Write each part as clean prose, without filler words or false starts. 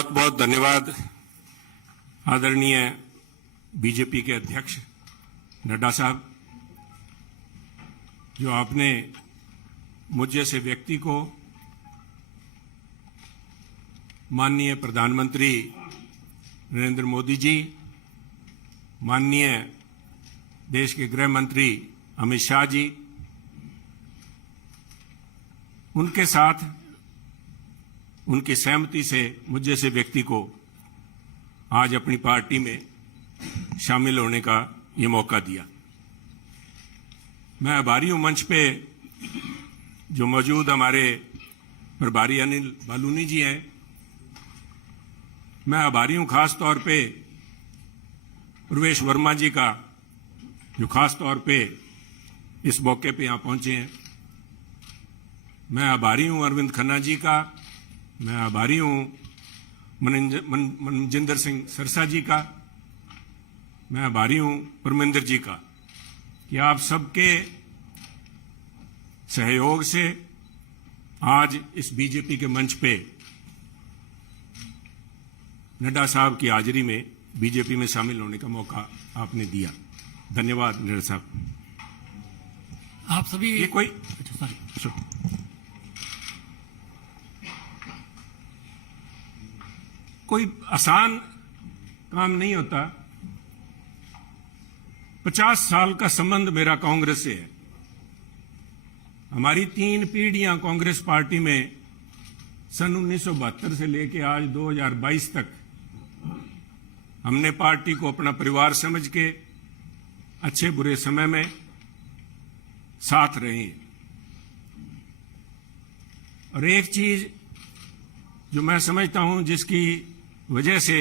बहुत बहुत धन्यवाद आदरणीय बीजेपी के अध्यक्ष नड्डा साहब, जो आपने मुझ जैसे व्यक्ति को माननीय प्रधानमंत्री नरेंद्र मोदी जी, माननीय देश के गृह मंत्री अमित शाह जी, उनके साथ उनकी सहमति से मुझ जैसे व्यक्ति को आज अपनी पार्टी में शामिल होने का ये मौका दिया। मैं आभारी हूं मंच पे जो मौजूद हमारे प्रभारी अनिल बालूनी जी हैं। मैं आभारी हूं खास तौर पे प्रवेश वर्मा जी का, जो खास तौर पे इस मौके पे यहां पहुंचे हैं। मैं आभारी हूं अरविंद खन्ना जी का, मैं आभारी हूं मनजिंदर सिंह सरसा जी का, मैं आभारी हूं परमिंदर जी का कि आप सबके सहयोग से आज इस बीजेपी के मंच पे नड्डा साहब की हाजिरी में बीजेपी में शामिल होने का मौका आपने दिया। धन्यवाद नड्डा साहब। आप सभी ये कोई आसान काम नहीं होता। 50 साल का संबंध मेरा कांग्रेस से है। हमारी 3 पीढ़ियां कांग्रेस पार्टी में सन 1972 से लेकर आज 2022 तक हमने पार्टी को अपना परिवार समझ के अच्छे बुरे समय में साथ रहे हैं। और एक चीज जो मैं समझता हूं, जिसकी वजह से,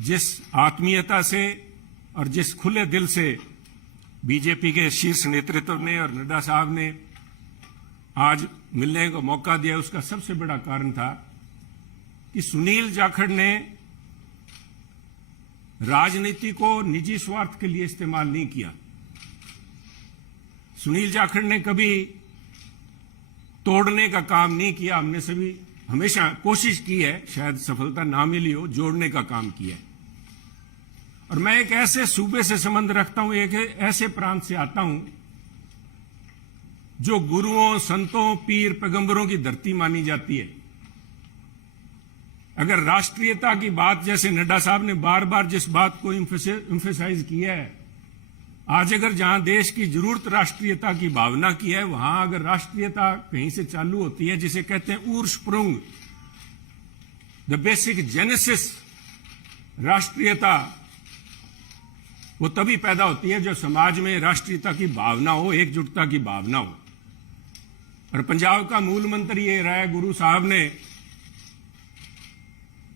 जिस आत्मीयता से और जिस खुले दिल से बीजेपी के शीर्ष नेतृत्व ने और नड्डा साहब ने आज मिलने का मौका दिया, उसका सबसे बड़ा कारण था कि सुनील जाखड़ ने राजनीति को निजी स्वार्थ के लिए इस्तेमाल नहीं किया। सुनील जाखड़ ने कभी तोड़ने का काम नहीं किया। हमने सभी हमेशा कोशिश की है, शायद सफलता ना मिली हो, जोड़ने का काम किया है। और मैं एक ऐसे सूबे से संबंध रखता हूं, एक ऐसे प्रांत से आता हूं जो गुरुओं, संतों, पीर, पैगंबरों की धरती मानी जाती है। अगर राष्ट्रीयता की बात, जैसे नड्डा साहब ने बार बार जिस बात को एम्फेसाइज किया है, आज अगर जहां देश की जरूरत राष्ट्रीयता की भावना की है, वहां अगर राष्ट्रीयता कहीं से चालू होती है, जिसे कहते हैं उर्स्प्रुंग, द बेसिक जेनेसिस राष्ट्रीयता, वो तभी पैदा होती है जब समाज में राष्ट्रीयता की भावना हो, एकजुटता की भावना हो। और पंजाब का मूल मंत्र ये रहा है,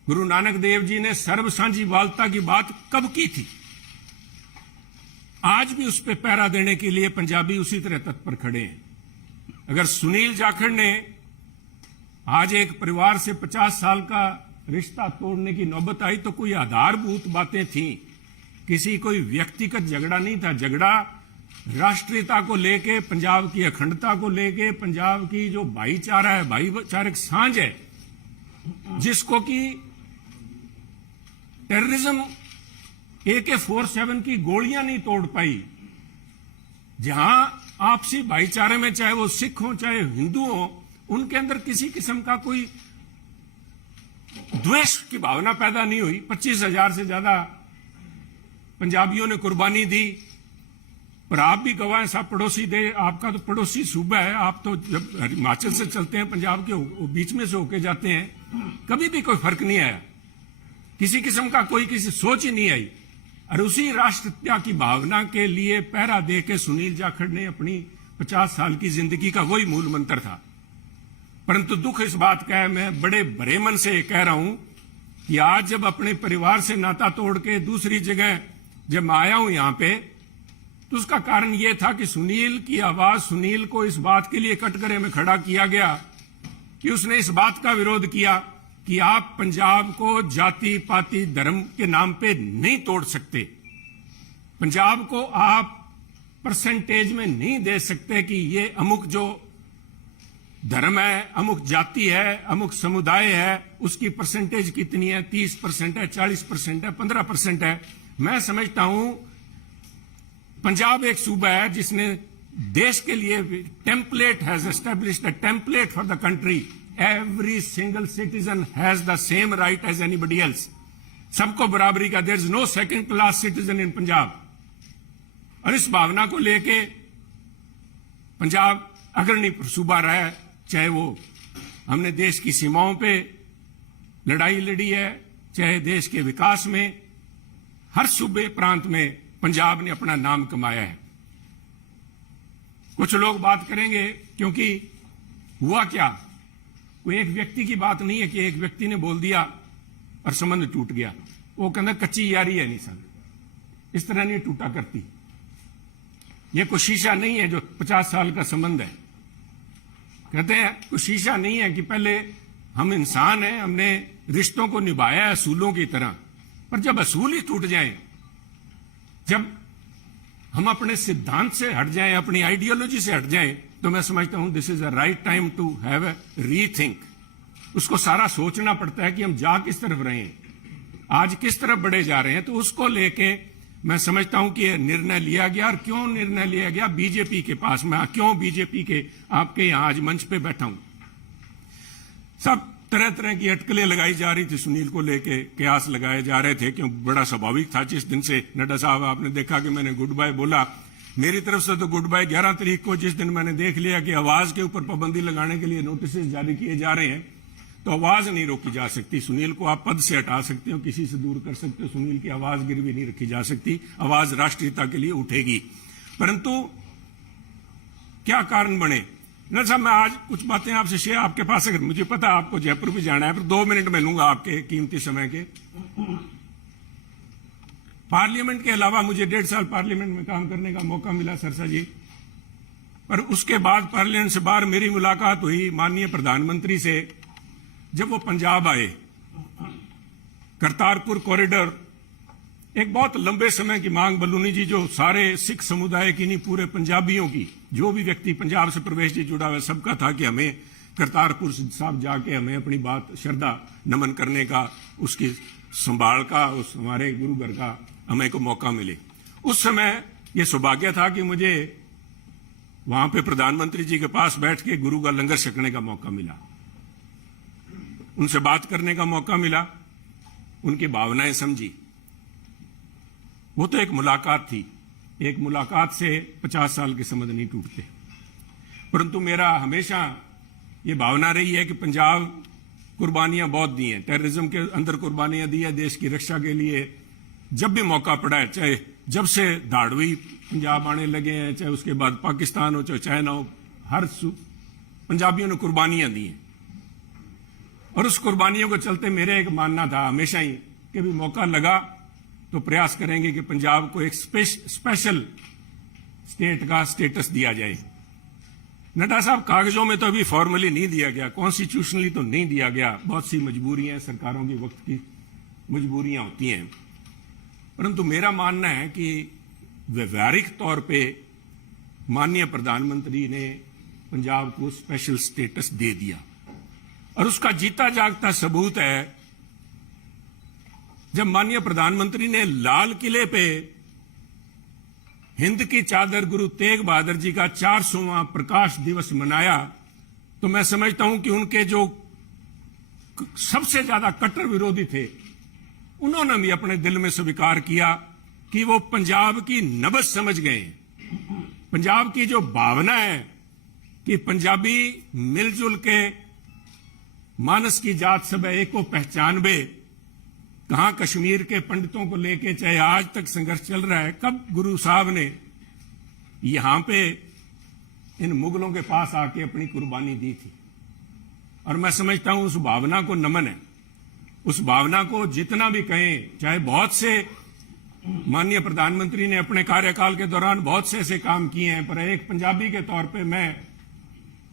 गुरु नानक देव जी ने सर्व साझीवालता की बात कब की थी। आज भी उस पर पहरा देने के लिए पंजाबी उसी तरह तत्पर खड़े हैं। अगर सुनील जाखड़ ने आज एक परिवार से 50 साल का रिश्ता तोड़ने की नौबत आई तो कोई आधारभूत बातें थीं, किसी कोई व्यक्तिगत झगड़ा नहीं था। झगड़ा राष्ट्रीयता को लेके, पंजाब की अखंडता को लेके, पंजाब की जो भाईचारा है, भाईचारक सांझ है, जिसको कि टेररिज्म AK-47 की गोलियां नहीं तोड़ पाई। जहां आपसी भाईचारे में, चाहे वो सिख हो चाहे हिंदू हो, उनके अंदर किसी किस्म का कोई द्वेष की भावना पैदा नहीं हुई। 25,000 से ज्यादा पंजाबियों ने कुर्बानी दी। पर आप भी गवाह हैं, साहब पड़ोसी दे, आपका तो पड़ोसी सूबा है। आप तो जब हिमाचल से चलते हैं, पंजाब के बीच में से होके जाते हैं, कभी भी कोई फर्क नहीं आया। किसी किस्म का कोई किसी सोच ही नहीं आई। और उसी राष्ट्रीयता की भावना के लिए पहरा दे के सुनील जाखड़ ने अपनी 50 साल की जिंदगी का वही मूल मंत्र था। परंतु दुख इस बात का है, मैं बड़े भरे मन से कह रहा हूं कि आज जब अपने परिवार से नाता तोड़ के दूसरी जगह जब मैं आया हूं यहां पे, तो उसका कारण यह था कि सुनील की आवाज, सुनील को इस बात के लिए कटघरे में खड़ा किया गया कि उसने इस बात का विरोध किया कि आप पंजाब को जाति पाति धर्म के नाम पे नहीं तोड़ सकते। पंजाब को आप परसेंटेज में नहीं दे सकते कि ये अमुक जो धर्म है, अमुक जाति है, अमुक समुदाय है, उसकी परसेंटेज कितनी है, 30% है, 40% है, 15% है। मैं समझता हूं पंजाब एक सूबा है जिसने देश के लिए template has established a template for the country. Every single citizen has the same right as anybody else. सबको बराबरी का, there is no second class citizen in Punjab. और इस भावना को लेके पंजाब अग्रणी सूबा रहा है, चाहे वो हमने देश की सीमाओं पे लड़ाई लड़ी है, चाहे देश के विकास में, हर सूबे प्रांत में पंजाब ने अपना नाम कमाया है। कुछ लोग बात करेंगे क्योंकि हुआ क्या, कोई एक व्यक्ति की बात नहीं है कि एक व्यक्ति ने बोल दिया और संबंध टूट गया। वो कहना कच्ची यारी है, नहीं सन इस तरह नहीं टूटा करती। ये कोई शीशा नहीं है जो 50 साल का संबंध है। कहते हैं कोई शीशा नहीं है कि पहले हम इंसान हैं, हमने रिश्तों को निभाया है असूलों की तरह, पर जब असूल ही टूट जाएं, जब हम अपने सिद्धांत से हट जाएं, अपनी आइडियोलॉजी से हट जाएं, तो मैं समझता हूं this is a right time to have a rethink. उसको सारा सोचना पड़ता है कि हम जा किस तरफ रहे हैं, आज किस तरफ बढ़े जा रहे हैं। तो उसको लेके मैं समझता हूं कि यह निर्णय लिया गया। और क्यों निर्णय लिया गया बीजेपी के पास, मैं क्यों बीजेपी के आपके यहां आज मंच पे बैठा हूं। सब तरह तरह की अटकलें लगाई जा रही थी सुनील को लेके, कयास लगाए जा रहे थे, क्यों बड़ा स्वाभाविक था। जिस दिन से नड्डा साहब आपने देखा कि मैंने गुड बाय बोला, मेरी तरफ से तो गुड बाय 11 तारीख को, जिस दिन मैंने देख लिया कि आवाज के ऊपर पाबंदी लगाने के लिए नोटिस जारी किए जा रहे हैं, तो आवाज नहीं रोकी जा सकती। सुनील को आप पद से हटा सकते हो, किसी से दूर कर सकते हो, सुनील की आवाज गिरवी नहीं रखी जा सकती। आवाज राष्ट्रीयता के लिए उठेगी। परंतु क्या कारण बने न साहब, मैं आज कुछ बातें आपसे शेयर, आपके पास अगर मुझे पता आपको जयपुर भी जाना है, फिर 2 मिनट में लूंगा आपके कीमती समय के। पार्लियामेंट के अलावा मुझे 1.5 साल पार्लियामेंट में काम करने का मौका मिला सरसा जी, पर उसके बाद पार्लियामेंट से बाहर मेरी मुलाकात हुई माननीय प्रधानमंत्री से जब वो पंजाब आए। करतारपुर कॉरिडोर एक बहुत लंबे समय की मांग, बलूनी जी, जो सारे सिख समुदाय की नहीं पूरे पंजाबियों की, जो भी व्यक्ति पंजाब से प्रवेश जी जुड़ा हुआ सबका था कि हमें करतारपुर साहब जाके हमें अपनी बात श्रद्धा नमन करने का, उसकी संभाल का, उस हमारे गुरु घर का हमें को मौका मिले। उस समय यह सौभाग्य था कि मुझे वहां पे प्रधानमंत्री जी के पास बैठ के गुरु का लंगर छकने का मौका मिला, उनसे बात करने का मौका मिला, उनकी भावनाएं समझी। वो तो एक मुलाकात थी, एक मुलाकात से 50 साल के संबंध नहीं टूटते। परंतु मेरा हमेशा ये भावना रही है कि पंजाब कुर्बानियां बहुत दी हैं, टेररिज्म के अंदर कुर्बानियां दी है, देश की रक्षा के लिए जब भी मौका पड़ा है, चाहे जब से धाड़वी पंजाब आने लगे हैं, चाहे उसके बाद पाकिस्तान हो, चाहे चाइना हो, हर पंजाबियों ने कुर्बानियां दी हैं। और उस कुर्बानियों को चलते मेरे एक मानना था हमेशा ही कि भी मौका लगा तो प्रयास करेंगे कि पंजाब को एक स्पेशल स्टेट का स्टेटस दिया जाए। नड्डा साहब, कागजों में तो अभी फॉर्मली नहीं दिया गया, कॉन्स्टिट्यूशनली तो नहीं दिया गया, बहुत सी मजबूरियां, सरकारों की वक्त की मजबूरियां होती हैं। परंतु मेरा मानना है कि व्यवहारिक तौर पे माननीय प्रधानमंत्री ने पंजाब को स्पेशल स्टेटस दे दिया। और उसका जीता जागता सबूत है जब माननीय प्रधानमंत्री ने लाल किले पे हिंद की चादर गुरु तेग बहादुर जी का 400वां प्रकाश दिवस मनाया, तो मैं समझता हूं कि उनके जो सबसे ज्यादा कट्टर विरोधी थे, उन्होंने भी अपने दिल में स्वीकार किया कि वो पंजाब की नब्ज समझ गए। पंजाब की जो भावना है कि पंजाबी मिलजुल के मानस की जात सब एक को पहचानबे, कहां कश्मीर के पंडितों को लेके चाहे आज तक संघर्ष चल रहा है, कब गुरु साहब ने यहां पे इन मुगलों के पास आके अपनी कुर्बानी दी थी। और मैं समझता हूं उस भावना को नमन है, उस भावना को जितना भी कहें, चाहे बहुत से माननीय प्रधानमंत्री ने अपने कार्यकाल के दौरान बहुत से ऐसे काम किए हैं, पर एक पंजाबी के तौर पे मैं,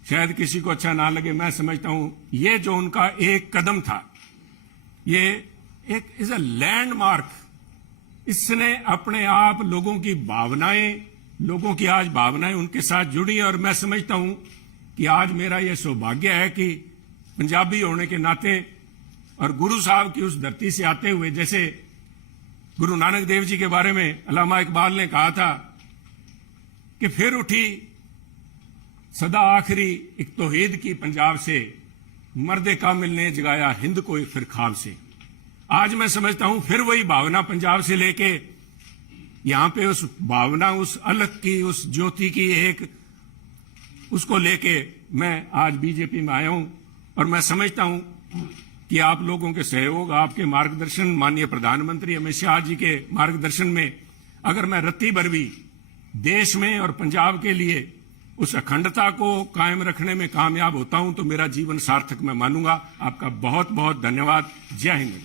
शायद किसी को अच्छा ना लगे, मैं समझता हूं ये जो उनका एक कदम था, ये एक इज अ लैंडमार्क। इसने अपने आप लोगों की भावनाएं, लोगों की आज भावनाएं उनके साथ जुड़ी। और मैं समझता हूं कि आज मेरा यह सौभाग्य है कि पंजाबी होने के नाते और गुरु साहब की उस धरती से आते हुए, जैसे गुरु नानक देव जी के बारे में अल्लामा इकबाल ने कहा था कि फिर उठी सदा आखिरी एक तौहीद की पंजाब से, मर्दे कामिल ने जगाया हिंद को एक फिर ख्वाब से। आज मैं समझता हूं फिर वही भावना पंजाब से लेके यहां पे उस भावना, उस अलग की, उस ज्योति की एक, उसको लेके मैं आज बीजेपी में आया हूं। और मैं समझता हूं कि आप लोगों के सहयोग, आपके मार्गदर्शन, माननीय प्रधानमंत्री अमित शाह जी के मार्गदर्शन में अगर मैं रत्ती भर भी देश में और पंजाब के लिए उस अखंडता को कायम रखने में कामयाब होता हूं तो मेरा जीवन सार्थक मैं मानूंगा। आपका बहुत बहुत धन्यवाद। जय हिंद।